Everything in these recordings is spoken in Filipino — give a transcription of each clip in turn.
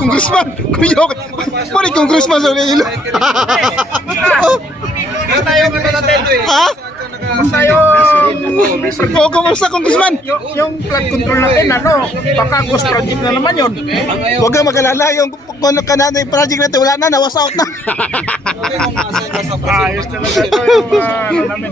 congressman. Kuya, mo ni congressman sa ilo. Ha? Oo, kumusta congressman? Yung flood control natin, baka ghost project na naman yun. Huwag kang mag-alala, yung kanana yung project natin, wala na, nawas out na. Ayos talaga ito yung namin.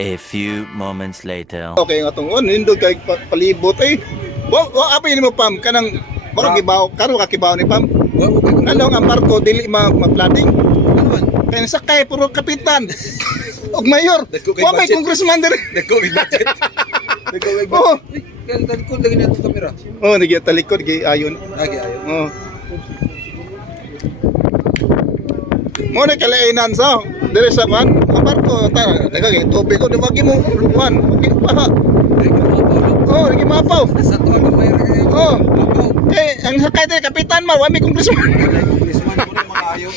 A few moments later. Okay, nga itong nindog kay palibot eh. Apa yun mo, Pam? Kanang, baka kibaw, karo ka kibaw ni Pam? Ano ang barko, dili ma-flooding? Kaya nasakay, puro kapitan. Og mayor, huwag may congressman din. Nag-COVID budget. Nag-COVID Oo. budget. Kaya talikod lagi na itong kamera. Oo, nagyatalikod, ayon. Lagi ayaw. Oo. Mo na kalainan sa dire sa man ang barko dagag tubig ko wagi mo kuan wagi pa oh lagi mapaw Sa to ang mayroon kayo. oh kay ang sakay tay kapitan ma wami congressman Congressman ko na mga ayaw.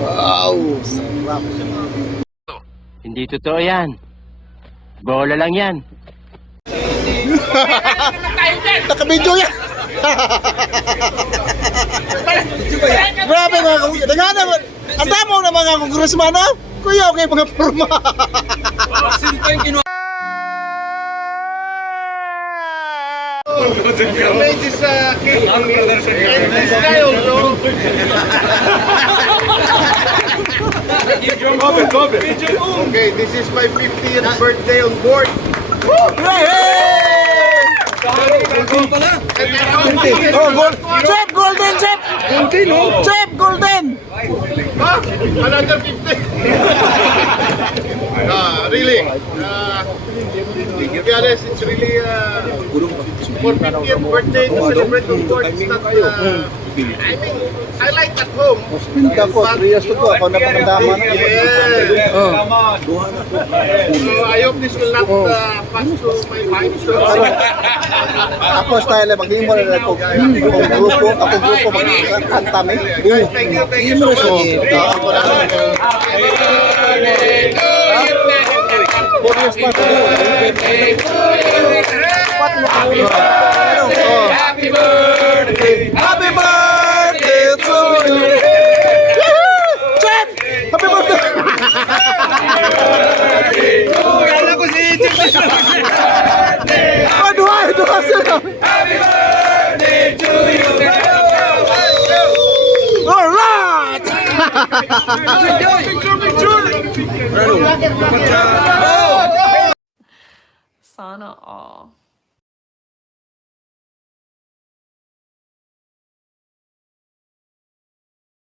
wow sarap Hindi totoo yan. Bola lang yan. nakabidyo yan grabe mga kuya daga naman ang damo na mga congressman ha kuya okay mga forma Ladies, style, no? Okay, this is my 50th birthday on board. oh gold chef golden chef golden oh chef golden Another 50. Really. To be honest, it's really for 50th birthday to celebrate on board. It's not, I mean, I like at home. pinta ko 3 years to go ako na pangandaman Yeah. So I hope this will not pass to my mind. So, ako style na maging mo na ako grupo magkakanta mi guys, thank you so much. ako na 4 years pa Happy birthday! happy birthday to you Chef happy birthday Kala ko si oh dua sila alright Sana all.